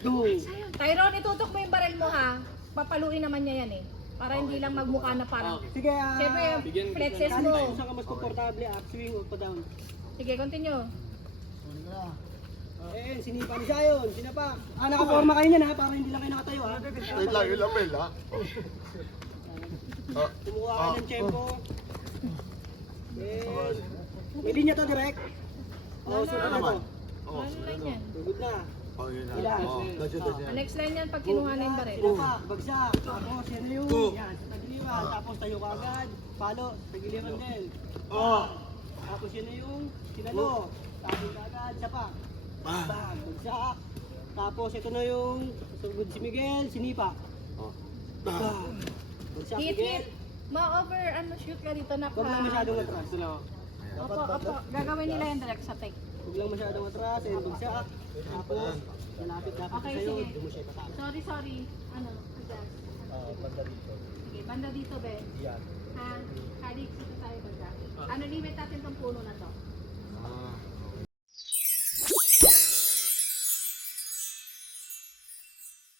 Tyrone, itutok mo yung baril mo ha. Papaluin naman niya yan eh. Para hindi lang magmukha na parang... Sige, Siyempre, flexes mo. Saan ka mas komportable, upswing o pa-down? Sige, continue. Sinipa ni siya yun, sinapa. Nakaporma kayo niyan ha, para hindi lang kayo nakatayo ha. Wait lang, yung lapel ha. Kumuha ka ng tempo. May linya to direct. Sunod na to. Ano lang yan? Sugod na. Yun na. Ilan? Next line yan pag kinuha na yung baril. Sinapa, bagsak. Tapos yan na yung, yan, sa tagiliran. Tapos tayo ka agad. Palo, tagiliran din. Tapos yan na yung sinalo. Tapos ka agad, sapa. Bang, bagsak. Tapos ito na yung sugod si Miguel, sinipa. Bang. Bagsak Hit, Miguel. hit. Ma-over, shoot ka dito na Huwag lang masyadong atras. Opo. Gagawin nila yung direct sa take. Huwag lang masyadong atras, and bagsak. Tapos, malapit-lapit Okay, sa'yo, sige. doon mo siya ipatalo. Sorry. Adjust. Banda dito. Sige, banda dito, be. Yan. Ha? Halik, dito tayo banda. Ano limit natin tong puno na to?